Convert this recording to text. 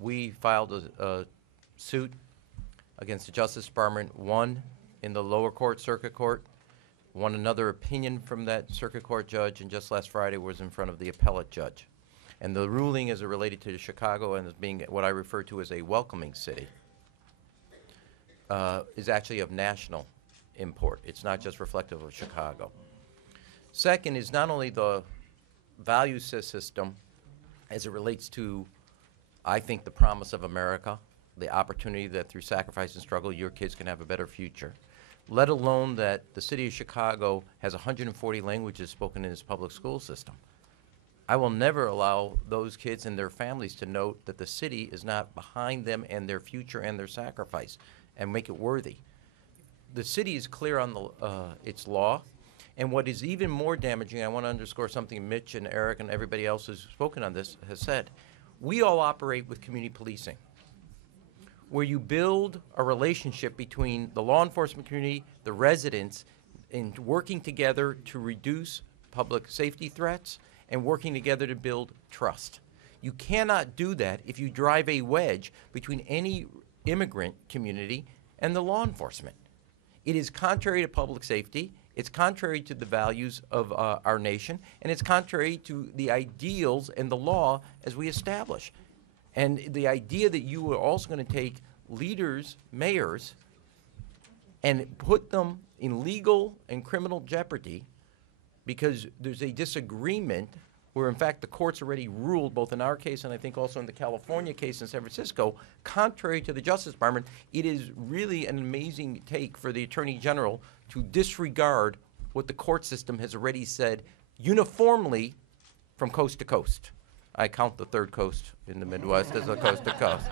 We filed a suit against the Justice Department, won in the lower court, circuit court, won another opinion from that circuit court judge, and just last Friday was in front of the appellate judge. And the ruling as it related to Chicago and as being what I refer to as a welcoming city is actually of national import. It's not just reflective of Chicago. Second is not only the value system as it relates to, I think, the promise of America, the opportunity that through sacrifice and struggle your kids can have a better future, let alone that the city of Chicago has 140 languages spoken in its public school system. I will never allow those kids and their families to note that the city is not behind them and their future and their sacrifice and make it worthy. The city is clear on its law, and what is even more damaging, I want to underscore something Mitch and Eric and everybody else who's spoken on this has said. We all operate with community policing, where you build a relationship between the law enforcement community, the residents, in working together to reduce public safety threats and working together to build trust. You cannot do that if you drive a wedge between any immigrant community and the law enforcement. It is contrary to public safety, it's contrary to the values of our nation, and it's contrary to the ideals and the law as we establish. And the idea that you are also going to take leaders, mayors, and put them in legal and criminal jeopardy because there's a disagreement where, in fact, the courts already ruled, both in our case and I think also in the California case in San Francisco, contrary to the Justice Department, it is really an amazing take for the Attorney General to disregard what the court system has already said uniformly from coast to coast. I count the third coast in the Midwest as a coast to coast.